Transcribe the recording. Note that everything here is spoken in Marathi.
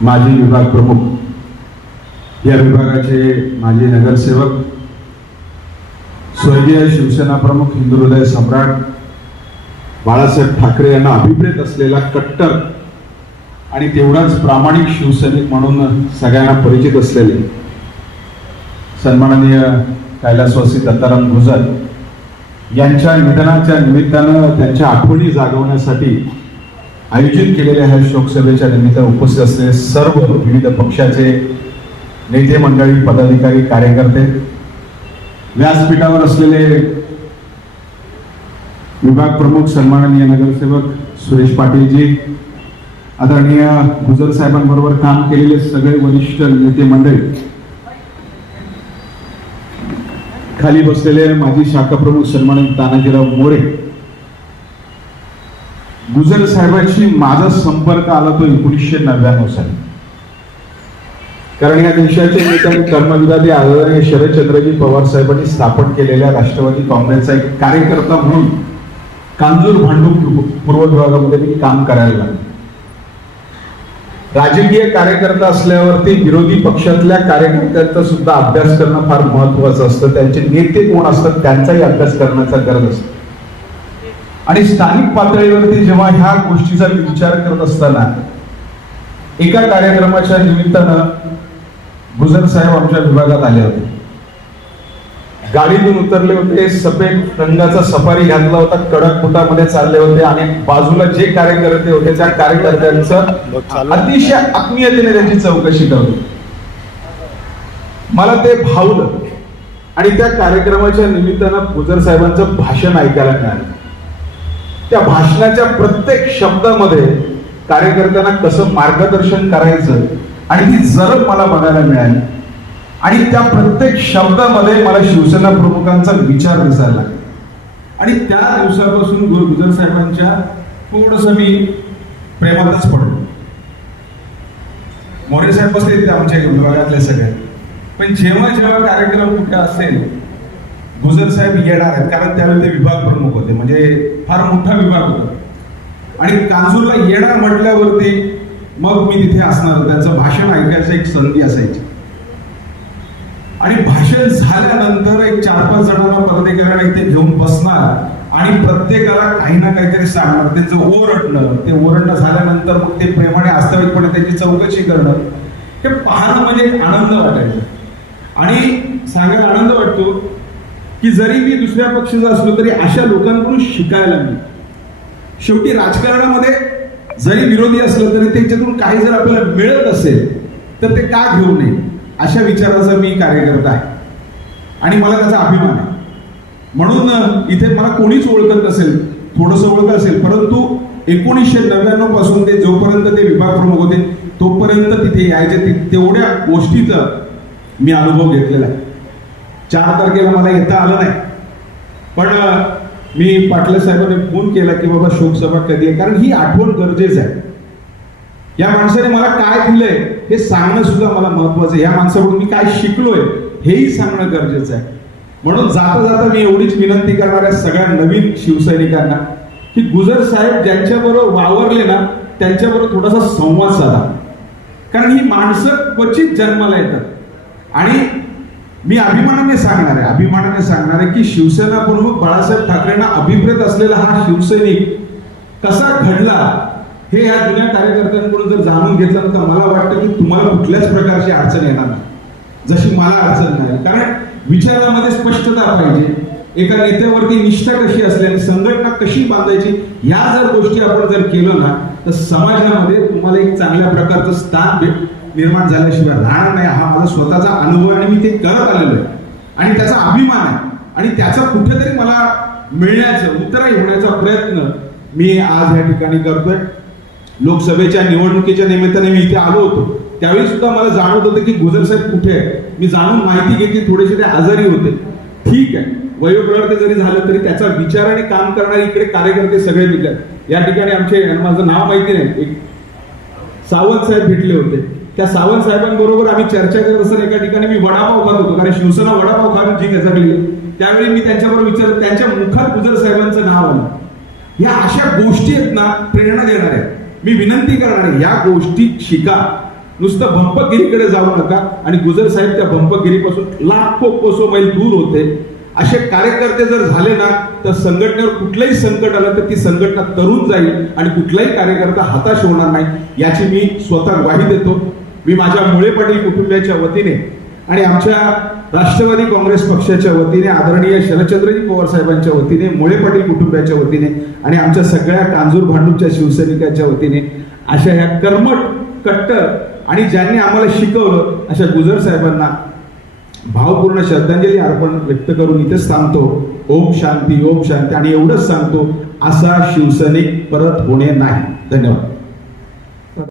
माजी विभाग प्रमुख, या विभागाचे माजी नगरसेवक, स्वर्गीय शिवसेना प्रमुख, हिंदू हृदय सम्राट बाळासाहेब ठाकरे यांना अभिप्रेत असलेला कट्टर आणि तेवढाच प्रामाणिक शिवसैनिक म्हणून सगळ्यांना परिचित असलेले सन्माननीय कैलासवासी दत्ताराम गुजर यांच्या निधनाच्या निमित्तानं त्यांच्या आठवणी जागवण्यासाठी आयोजित केलेल्या ह्या शोकसभेच्या निमित्तानं उपस्थित असलेले सर्व विविध पक्षाचे नेते मंडळी, पदाधिकारी, कार्यकर्ते, व्यासपीठावर असलेले विभाग प्रमुख सन्माननीय नगरसेवक सुरेश पाटीलजी, आदरणीय गुजर साहेबांबरोबर काम केलेले सगळे वरिष्ठ नेते मंडळी, खाली बसलेले माजी शाखा प्रमुख सन्मानित तानाजीराव मोरे. गुजर साहेबांशी माझा संपर्क आला तो 1999 साली. कारण या देशाचे नेते आणि कर्मविधाते आदरणीय शरदचंद्रजी पवार साहेबांनी स्थापन केलेल्या राष्ट्रवादी काँग्रेसचा एक कार्यकर्ता म्हणून कांजूर भांडूप पूर्व विभागामध्ये मी काम करायला लागलो. राजकीय कार्यकर्ता असल्यावरती विरोधी पक्षातल्या कार्यकर्त्यांचा सुद्धा अभ्यास करणं फार महत्वाचं असतं. त्यांचे नेते कोण असतात त्यांचाही अभ्यास करण्याचा गरज असतो. आणि स्थानिक पातळीवरती जेव्हा ह्या गोष्टीचा विचार करत असताना एका कार्यक्रमाच्या निमित्तानं गुजर साहेब आमच्या विभागात आले होते. गाडीतून उतरले होते, सफेद रंगाचा सफारी घातला होता, कडक बुटामध्ये चालले होते आणि बाजूला जे कार्यकर्ते होते त्या कार्यकर्त्यांचं अतिशय आत्मीयतेने त्यांची चौकशी करतो. मला ते भावलं आणि त्या कार्यक्रमाच्या निमित्तानं गुजर साहेबांचं भाषण ऐकायला मिळालं. त्या भाषणाच्या प्रत्येक शब्दामध्ये कार्यकर्त्यांना कसं मार्गदर्शन करायचं आणि ती जरब मला बघायला मिळाली. आणि त्या प्रत्येक शब्दामध्ये मला शिवसेना प्रमुखांचा विचार दिसायला लागला. आणि त्या दिवसापासून गुजर साहेबांच्या थोडंसं मी प्रेमातच पडलो. मोरे साहेब बसले ते आमच्या विभागातले सगळे, पण जेव्हा जेव्हा कार्यक्रम कुठे असेल गुजर साहेब येणार आहेत. कारण त्यावेळी ते विभाग प्रमुख होते, म्हणजे फार मोठा विभाग होता. आणि कांजूरला येणार म्हटल्यावरती मग मी तिथे असणार, त्यांचं भाषण ऐकायचं एक संधी असायची. आणि भाषण झाल्यानंतर एक 4-5 जणांना प्रत्येकाला इथे घेऊन बसणार आणि प्रत्येकाला काही ना काहीतरी सांगणार. त्यांचं ओरडणं, ते ओरडणं झाल्यानंतर मग ते प्रेमाने वास्तविकपणे त्याची चौकशी करणं, हे पाहणं म्हणजे एक आनंद वाटायचा. आणि सांगायला आनंद वाटतो की जरी मी दुसऱ्या पक्षाचा असलो तरी अशा लोकांकडून शिकायला मी. शेवटी राजकारणामध्ये जरी विरोधी असलं तरी त्याच्यातून काही जर आपल्याला मिळत असेल तर ते का घेऊ नये, अशा विचाराचा मी कार्यकर्ता आहे आणि मला त्याचा अभिमान आहे. म्हणून इथे मला कोणीच ओळखत नसेल, थोडंसं ओळखत असेल, परंतु 1999 पासून ते जोपर्यंत ते विभाग प्रमुख होते तोपर्यंत तिथे यायचे तेवढ्या गोष्टीचा मी अनुभव घेतलेला आहे. 4 तारखेला मला येता आलं नाही, पण मी पाटील साहेबांनी फोन केला की बाबा शोकसभा कधी आहे, कारण ही आठवण गरजेचं आहे. या माणसाने मला काय दिलंय हे सांगणं सुद्धा मला महत्वाचं आहे. या माणसाकडून मी काय शिकलोय हेही सांगणं गरजेचं आहे. म्हणून जाता जाता मी एवढीच विनंती करणार आहे सगळ्या नवीन शिवसैनिकांना की गुजर साहेब ज्यांच्याबरोबर वावरले ना त्यांच्याबरोबर थोडासा संवाद साधा. कारण ही माणसं क्वचित जन्माला येतात. आणि मी अभिमानाने सांगणार आहे की शिवसेना प्रमुख बाळासाहेब ठाकरेंना अभिप्रेत असलेला हा शिवसैनिक कसा घडला हे या जुन्या कार्यकर्त्यांकडून जर जाणून घेतलं तर मला वाटतं की तुम्हाला कुठल्याच प्रकारची अडचण येणार नाही, जशी मला अडचण नाही. कारण विचारामध्ये स्पष्टता पाहिजे, एका नेत्यावरती निष्ठा कशी असली आणि संघटना कशी बांधायची, ह्या जर गोष्टी आपण जर केलं ना तर समाजामध्ये तुम्हाला एक चांगल्या प्रकारचं स्थान निर्माण झाल्याशिवाय राहणार नाही. हा माझा स्वतःचा अनुभव आणि मी ते करत आलेलो आहे आणि त्याचा अभिमान आहे. आणि त्याचा कुठेतरी मला मिळण्याचं, उत्तराई होण्याचा प्रयत्न मी आज या ठिकाणी करतोय. लोकसभेच्या निवडणुकीच्या निमित्ताने मी इथे आलो होतो, त्यावेळी सुद्धा मला जाणवत होतं की गुजर साहेब कुठे आहे. मी जाणून माहिती घेतली, थोडेसे ते आजारी होते. ठीक आहे, वयोप्रवर्त जरी झालं तरी त्याचा विचाराने काम करणारे इकडे कार्यकर्ते सगळे मिळतात. या ठिकाणी आमचे, माझं नाव माहिती नाही, एक सावंत साहेब भेटले होते. त्या सावंत साहेबांबरोबर आम्ही चर्चा करत असताना एका ठिकाणी मी वडापाव खात होतो, कारण शिवसेना वडापाव खाऊन जी घसरली. त्यावेळी मी त्यांच्याबरोबर विचारलं, त्यांच्या मुखात गुजर साहेबांचं नाव आलं. या अशा गोष्टी आहेत ना प्रेरणा देणार आहेत. मी विनंती करणार आहे, या गोष्टी शिका. नुसतं भंपगिरीकडे जाऊ नका. आणि गुजर साहेब त्या भंपगिरीपासून लाखो कोसो मैल दूर होते. असे कार्यकर्ते जर झाले ना तर संघटनेवर कुठलंही संकट आलं तर ती संघटना तरून जाईल आणि कुठलाही कार्यकर्ता हताश होणार नाही, याची मी स्वतः ग्वाही देतो. मी माझ्या मुळे पाटील कुटुंबियाच्या वतीने आणि आमच्या राष्ट्रवादी काँग्रेस पक्षाच्या वतीने, आदरणीय शरदचंद्रजी पवार साहेबांच्या वतीने, मुळे पाटील कुटुंबियाच्या वतीने आणि आमच्या सगळ्या कांजूर भांडूपच्या शिवसैनिकांच्या वतीने अशा ह्या कर्मठ, कट्टर आणि ज्यांनी आम्हाला शिकवलं अशा गुजर साहेबांना भावपूर्ण श्रद्धांजली अर्पण व्यक्त करून इथेच थांबतो. ओम शांती, ओम शांती. आणि एवढंच सांगतो, असा शिवसैनिक परत होणे नाही. धन्यवाद.